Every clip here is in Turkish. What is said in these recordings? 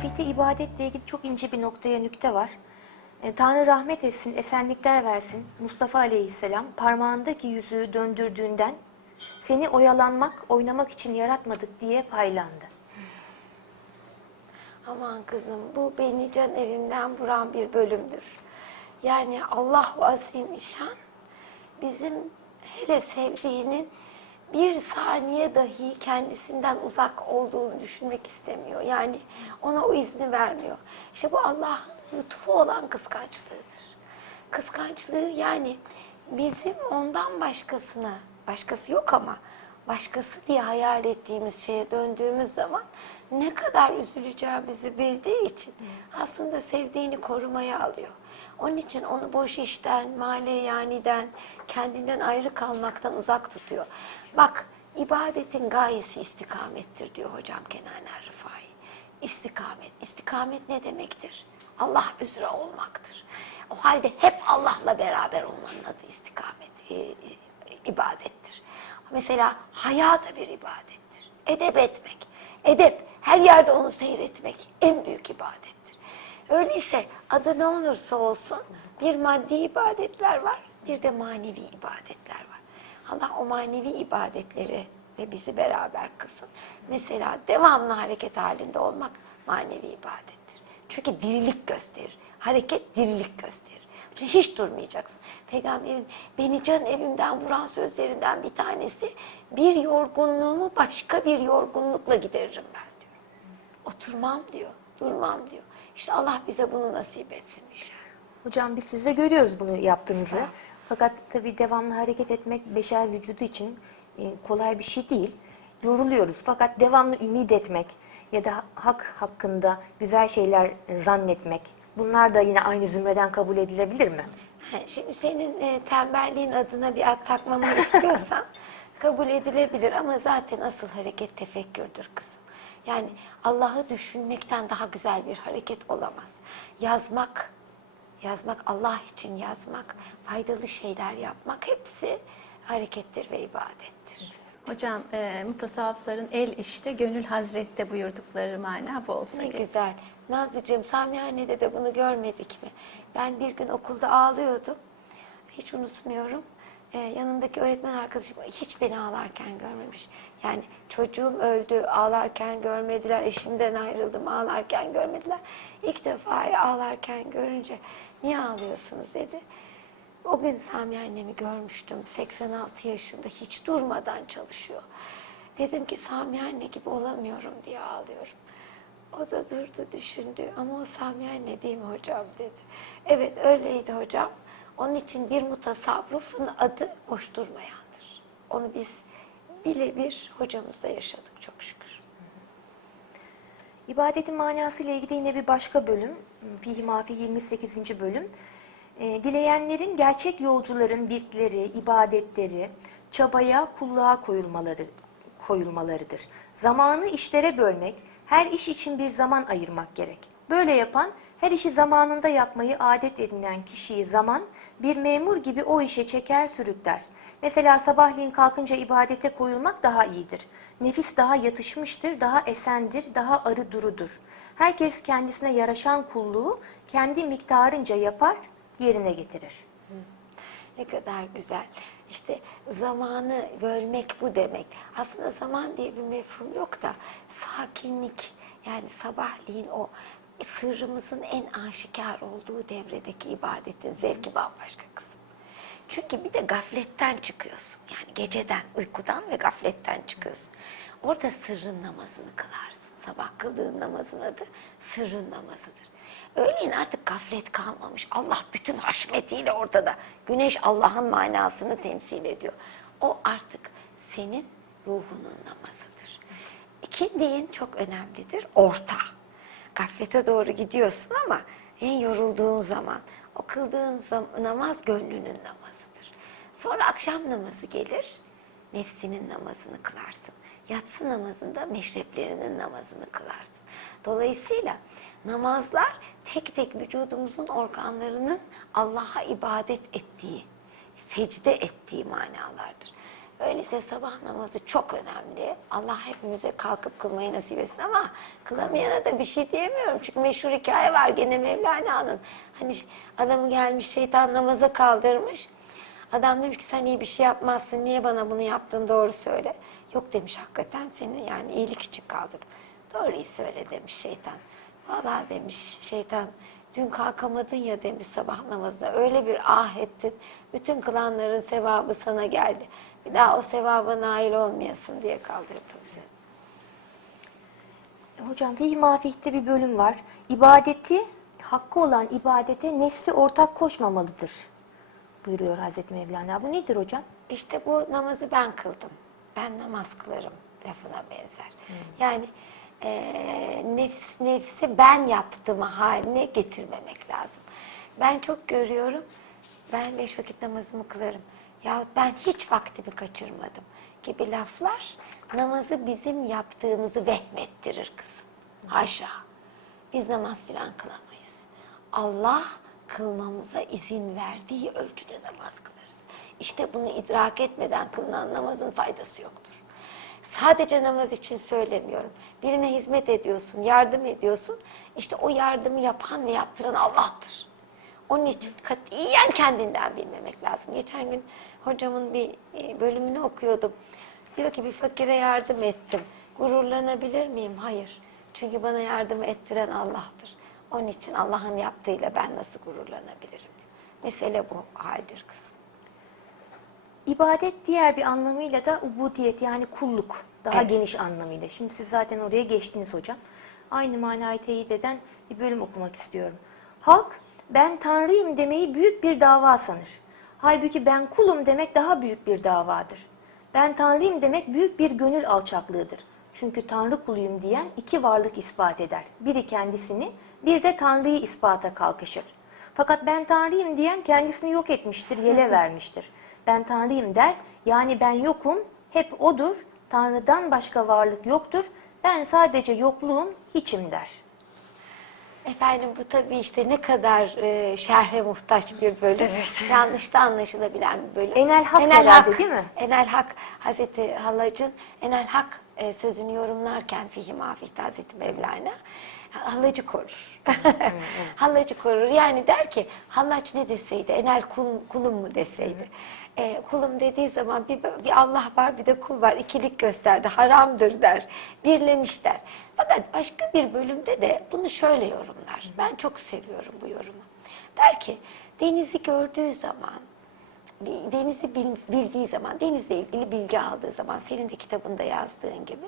Mafih'te ibadetle ilgili çok ince bir noktaya nükte var. E, Tanrı rahmet etsin, esenlikler versin. Mustafa aleyhisselam parmağındaki yüzüğü döndürdüğünden seni oyalanmak, oynamak için yaratmadık diye paylandı. Aman kızım bu beni can evimden vuran bir bölümdür. Yani Allah azim işan bizim hele sevdiğinin bir saniye dahi kendisinden uzak olduğunu düşünmek istemiyor. Yani ona o izni vermiyor. İşte bu Allah'ın lütfu olan kıskançlığıdır. Kıskançlığı yani bizim ondan başkasına, başkası yok ama başkası diye hayal ettiğimiz şeye döndüğümüz zaman ne kadar üzüleceğimizi bildiği için aslında sevdiğini korumaya alıyor. Onun için onu boş işten, male yaniden, kendinden ayrı kalmaktan uzak tutuyor. Bak ibadetin gayesi istikamettir diyor hocam Kenan Rıfai. İstikamet. İstikamet ne demektir? Allah üzere olmaktır. O halde hep Allah'la beraber olmanın adı istikamet, e, e, ibadettir. Mesela haya da bir ibadettir. Edep etmek. Edep, her yerde onu seyretmek en büyük ibadettir. Öyleyse adı ne olursa olsun bir maddi ibadetler var, bir de manevi ibadetler var. Allah o manevi ibadetleri ve bizi beraber kılsın. Mesela devamlı hareket halinde olmak manevi ibadettir. Çünkü dirilik gösterir. Hareket dirilik gösterir. Hiç durmayacaksın. Peygamberin beni can evimden vuran sözlerinden bir tanesi bir yorgunluğumu başka bir yorgunlukla gideririm ben diyor. Oturmam diyor, durmam diyor. İşte Allah bize bunu nasip etsin inşallah. Hocam biz sizde görüyoruz bunu yaptığınızı. Sağ. Fakat tabii devamlı hareket etmek beşer vücudu için e, kolay bir şey değil. Yoruluyoruz. Fakat devamlı ümit etmek ya da hak hakkında güzel şeyler zannetmek bunlar da yine aynı zümreden kabul edilebilir mi? Şimdi senin e, tembelliğin adına bir ad takmamı istiyorsan kabul edilebilir ama zaten asıl hareket tefekkürdür kızım. Yani Allah'ı düşünmekten daha güzel bir hareket olamaz. Yazmak, yazmak Allah için yazmak, faydalı şeyler yapmak hepsi harekettir ve ibadettir. Hocam e, mutasavvıfların el işte gönül hazrette buyurdukları mana bu olsa Ne gerek. güzel. Nazlıcığım Samihane'de de bunu görmedik mi? Ben bir gün okulda ağlıyordum. Hiç unutmuyorum. Ee, yanındaki öğretmen arkadaşım hiç beni ağlarken görmemiş. Yani çocuğum öldü ağlarken görmediler. Eşimden ayrıldım ağlarken görmediler. İlk defa ağlarken görünce niye ağlıyorsunuz dedi. O gün Sami annemi görmüştüm. 86 yaşında hiç durmadan çalışıyor. Dedim ki Sami anne gibi olamıyorum diye ağlıyorum. O da durdu düşündü ama o Sami anne değil mi hocam dedi. Evet öyleydi hocam. Onun için bir mutasavvıfın adı boş durmayandır. Onu biz birebir hocamızda yaşadık çok şükür. İbadetin manası ile ilgili yine bir başka bölüm, Fihi Mafi 28. bölüm. E, dileyenlerin gerçek yolcuların birtleri, ibadetleri, çabaya, kulluğa koyulmaları, koyulmalarıdır. Zamanı işlere bölmek, her iş için bir zaman ayırmak gerek. Böyle yapan, her işi zamanında yapmayı adet edinen kişiyi zaman, bir memur gibi o işe çeker sürükler. Mesela sabahleyin kalkınca ibadete koyulmak daha iyidir. Nefis daha yatışmıştır, daha esendir, daha arı durudur. Herkes kendisine yaraşan kulluğu kendi miktarınca yapar, yerine getirir. Ne kadar güzel. İşte zamanı bölmek bu demek. Aslında zaman diye bir mefhum yok da sakinlik yani sabahleyin o sırrımızın en aşikar olduğu devredeki ibadetin zevki bambaşka kızım. Çünkü bir de gafletten çıkıyorsun. Yani geceden, uykudan ve gafletten çıkıyorsun. Orada sırrın namazını kılarsın. Sabah kıldığın namazın adı sırrın namazıdır. Öğleyin artık gaflet kalmamış. Allah bütün haşmetiyle ortada. Güneş Allah'ın manasını temsil ediyor. O artık senin ruhunun namazıdır. İkindiğin çok önemlidir. Orta. Gaflete doğru gidiyorsun ama en yorulduğun zaman o kıldığın namaz gönlünün namazıdır. Sonra akşam namazı gelir. Nefsinin namazını kılarsın. Yatsı namazında meşreplerinin namazını kılarsın. Dolayısıyla namazlar tek tek vücudumuzun organlarının Allah'a ibadet ettiği, secde ettiği manalardır. Öyleyse sabah namazı çok önemli. Allah hepimize kalkıp kılmayı nasip etsin ama kılamayana da bir şey diyemiyorum. Çünkü meşhur hikaye var gene Mevlana'nın. Hani adamı gelmiş şeytan namaza kaldırmış. Adam demiş ki sen iyi bir şey yapmazsın. Niye bana bunu yaptın doğru söyle. Yok demiş hakikaten seni yani iyilik için kaldırdım. Doğruyu söyle demiş şeytan. Vallahi demiş şeytan dün kalkamadın ya demiş sabah namazda öyle bir ah ettin. Bütün kılanların sevabı sana geldi. Bir daha o sevaba nail olmayasın diye kaldırdım seni. Hocam Fihi Mafih'te bir bölüm var. İbadeti, hakkı olan ibadete nefsi ortak koşmamalıdır. Buyuruyor Hazreti Mevlana. Bu nedir hocam? İşte bu namazı ben kıldım. Ben namaz kılarım lafına benzer. Yani eee nefs, nefsi ben yaptım haline getirmemek lazım. Ben çok görüyorum. Ben beş vakit namazımı kılarım. Yahut ben hiç vaktimi kaçırmadım gibi laflar namazı bizim yaptığımızı vehmettirir kızım. Haşa. Biz namaz filan kılamayız. Allah kılmamıza izin verdiği ölçüde namaz kılarız. İşte bunu idrak etmeden kılınan namazın faydası yoktur. Sadece namaz için söylemiyorum. Birine hizmet ediyorsun, yardım ediyorsun. İşte o yardımı yapan ve yaptıran Allah'tır. Onun için katiyen kendinden bilmemek lazım. Geçen gün hocamın bir e, bölümünü okuyordum. Diyor ki bir fakire yardım ettim. Gururlanabilir miyim? Hayır. Çünkü bana yardım ettiren Allah'tır. Onun için Allah'ın yaptığıyla ben nasıl gururlanabilirim? Mesele bu haldir kızım. İbadet diğer bir anlamıyla da ubudiyet yani kulluk. Daha Evet. geniş anlamıyla. Şimdi siz zaten oraya geçtiniz hocam. Aynı manayı teyit eden bir bölüm okumak istiyorum. Halk ben Tanrıyım demeyi büyük bir dava sanır. Halbuki ben kulum demek daha büyük bir davadır. Ben Tanrıyım demek büyük bir gönül alçaklığıdır. Çünkü Tanrı kuluyum diyen iki varlık ispat eder. Biri kendisini, bir de Tanrı'yı ispata kalkışır. Fakat ben Tanrıyım diyen kendisini yok etmiştir, yele vermiştir. Ben Tanrıyım der, yani ben yokum, hep odur, Tanrı'dan başka varlık yoktur, ben sadece yokluğum, hiçim der. Efendim bu tabii işte ne kadar e, şerhe muhtaç bir bölüm. Yanlış da anlaşılabilen bir bölüm. Enel Hak herhalde, değil mi? Enel Hak, Hazreti Hallac'ın Enel Hak e, sözünü yorumlarken Fihi Mafih'te Hazreti Mevlana Hallacı korur. Hallacı korur. Yani der ki Hallaç ne deseydi, Enel kulum, kulum mu deseydi. E, kulum dediği zaman bir, bir Allah var bir de kul var. İkilik gösterdi. Haramdır der. Birlemiş der. Fakat başka bir bölümde de bunu şöyle yorumlar. Ben çok seviyorum bu yorumu. Der ki denizi gördüğü zaman denizi bil- bildiği zaman, denizle ilgili bilgi aldığı zaman senin de kitabında yazdığın gibi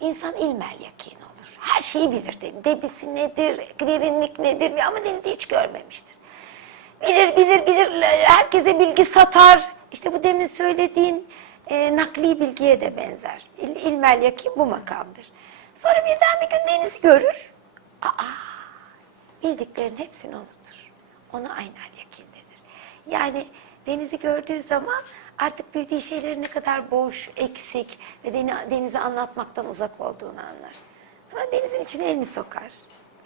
insan ilmel yakin olur. Her şeyi bilir. de- Debisi nedir, derinlik nedir ama denizi hiç görmemiştir. Bilir, bilir, bilir. Herkese bilgi satar. İşte bu demin söylediğin e, nakli bilgiye de benzer. İl, ilmel yakin bu makamdır. Sonra birden bir gün denizi görür. Aa, bildiklerin hepsini unutur. Ona aynel yakin denir. Yani denizi gördüğü zaman artık bildiği şeylerin ne kadar boş, eksik ve deni- denizi anlatmaktan uzak olduğunu anlar. Sonra denizin içine elini sokar.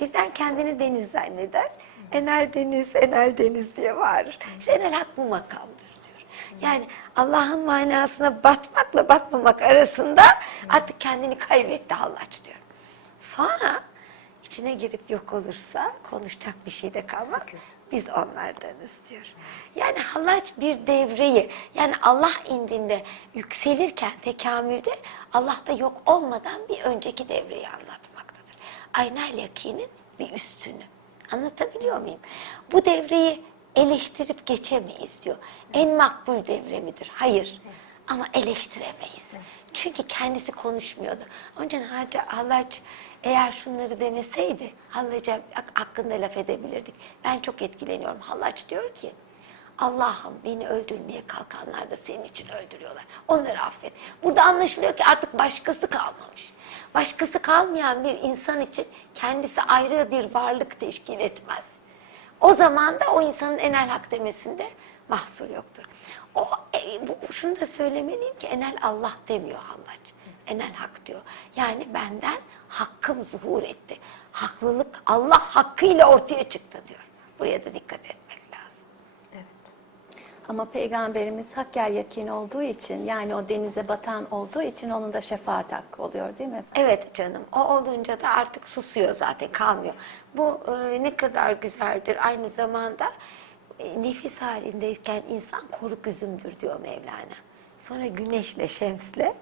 Birden kendini deniz zanneder. Enel deniz, enel deniz diye bağırır. İşte enel hak bu makamdır diyor. Yani Allah'ın manasına batmakla batmamak arasında artık kendini kaybetti Hallaç diyor. Sonra içine girip yok olursa konuşacak bir şey de kalmaz. Biz onlardanız diyor. Yani hallaç bir devreyi yani Allah indinde yükselirken tekamülde Allah'ta yok olmadan bir önceki devreyi anlatmaktadır. Aynel yakinin bir üstünü. Anlatabiliyor muyum? Bu devreyi eleştirip geçemeyiz diyor. En makbul devre midir? Hayır. Ama eleştiremeyiz. Çünkü kendisi konuşmuyordu. Onun için Hacı Hallaç eğer şunları demeseydi Hallaç'a hakkında laf edebilirdik. Ben çok etkileniyorum. Hallaç diyor ki Allah'ım beni öldürmeye kalkanlar da senin için öldürüyorlar. Onları affet. Burada anlaşılıyor ki artık başkası kalmamış. Başkası kalmayan bir insan için kendisi ayrı bir varlık teşkil etmez. O zaman da o insanın enel hak demesinde mahsur yoktur. O e, bu, şunu da söylemeliyim ki enel Allah demiyor Hallaç. Enel hak diyor. Yani benden hakkım zuhur etti. Haklılık Allah hakkıyla ortaya çıktı diyor. Buraya da dikkat etmek lazım. Evet. Ama peygamberimiz hakker yakin olduğu için yani o denize batan olduğu için onun da şefaat hakkı oluyor değil mi? Evet canım. O olunca da artık susuyor zaten, kalmıyor. Bu e, ne kadar güzeldir. Aynı zamanda nefis halindeyken insan koruk üzümdür diyor Mevlana. Sonra güneşle, şemsle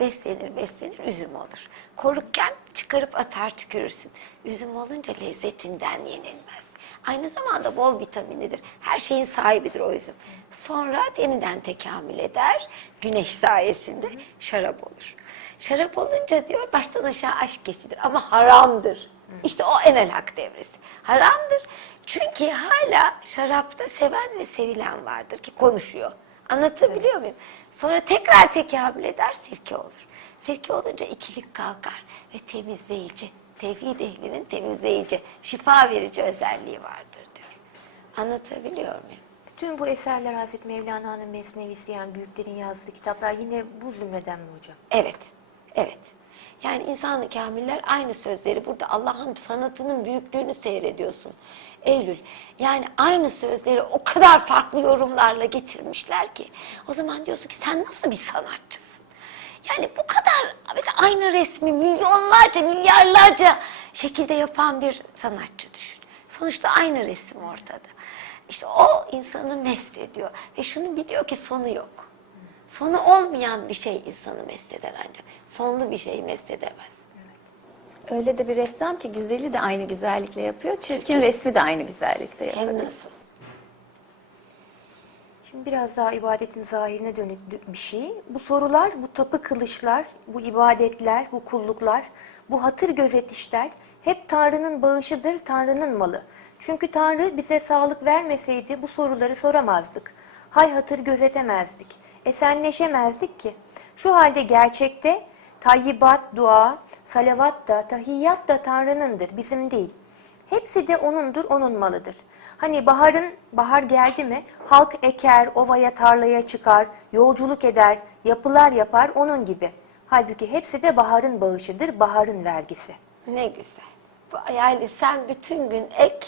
beslenir, beslenir, üzüm olur. Korukken çıkarıp atar tükürürsün. Üzüm olunca lezzetinden yenilmez. Aynı zamanda bol vitaminidir. Her şeyin sahibidir o üzüm. Sonra yeniden tekamül eder. Güneş sayesinde şarap olur. Şarap olunca diyor baştan aşağı aşk kesilir ama haramdır. İşte o emel hak devresi. Haramdır. Çünkü hala şarapta seven ve sevilen vardır ki konuşuyor. Anlatabiliyor muyum? Sonra tekrar tekamül eder sirke olur. Sirke olunca ikilik kalkar ve temizleyici, tevhid ehlinin temizleyici, şifa verici özelliği vardır diyor. Anlatabiliyor muyum? Bütün bu eserler Hazreti Mevlana'nın Mesnevisi yani büyüklerin yazdığı kitaplar yine bu zümreden mi hocam? Evet, evet. Yani insan kamiller aynı sözleri burada Allah'ın sanatının büyüklüğünü seyrediyorsun. Eylül. Yani aynı sözleri o kadar farklı yorumlarla getirmişler ki. O zaman diyorsun ki sen nasıl bir sanatçısın? Yani bu kadar mesela aynı resmi milyonlarca, milyarlarca şekilde yapan bir sanatçı düşün. Sonuçta aynı resim ortada. İşte o insanı mest ediyor. Ve şunu biliyor ki sonu yok. Sonu olmayan bir şey insanı mesteder ancak. Sonlu bir şey mestedemez. Öyle de bir ressam ki güzeli de aynı güzellikle yapıyor, çirkin resmi de aynı güzellikte yapıyor. Hem nasıl? Şimdi biraz daha ibadetin zahirine dönük bir şey. Bu sorular, bu tapı kılışlar, bu ibadetler, bu kulluklar, bu hatır gözetişler hep Tanrı'nın bağışıdır, Tanrı'nın malı. Çünkü Tanrı bize sağlık vermeseydi bu soruları soramazdık. Hay hatır gözetemezdik. Esenleşemezdik ki. Şu halde gerçekte tayyibat, dua, salavat da, tahiyyat da Tanrı'nındır, bizim değil. Hepsi de O'nundur, O'nun malıdır. Hani baharın, bahar geldi mi halk eker, ovaya, tarlaya çıkar, yolculuk eder, yapılar yapar onun gibi. Halbuki hepsi de baharın bağışıdır, baharın vergisi. Ne güzel. Yani sen bütün gün ek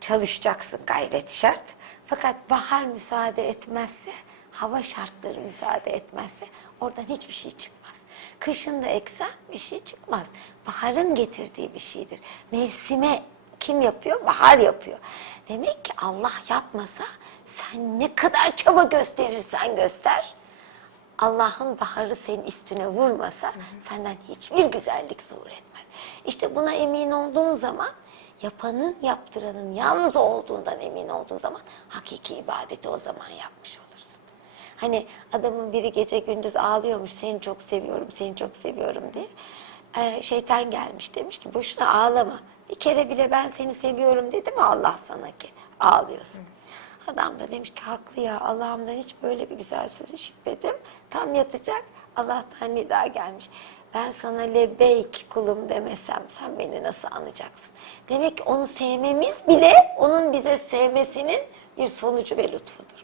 çalışacaksın gayret şart. Fakat bahar müsaade etmezse, hava şartları müsaade etmezse oradan hiçbir şey çıkmaz. Kışın da eksen bir şey çıkmaz. Baharın getirdiği bir şeydir. Mevsime kim yapıyor? Bahar yapıyor. Demek ki Allah yapmasa sen ne kadar çaba gösterirsen göster. Allah'ın baharı senin üstüne vurmasa senden hiçbir güzellik zuhur etmez. İşte buna emin olduğun zaman yapanın yaptıranın yalnız olduğundan emin olduğun zaman hakiki ibadeti o zaman yapmış olursun. Hani adamın biri gece gündüz ağlıyormuş seni çok seviyorum seni çok seviyorum diye. Ee, şeytan gelmiş demiş ki boşuna ağlama. Bir kere bile ben seni seviyorum dedi mi Allah sana ki ağlıyorsun. Adam da demiş ki haklı ya Allah'ımdan hiç böyle bir güzel söz işitmedim. Tam yatacak Allah'tan nida gelmiş. Ben sana lebeyk kulum demesem sen beni nasıl anacaksın? Demek ki onu sevmemiz bile onun bize sevmesinin bir sonucu ve lütfudur.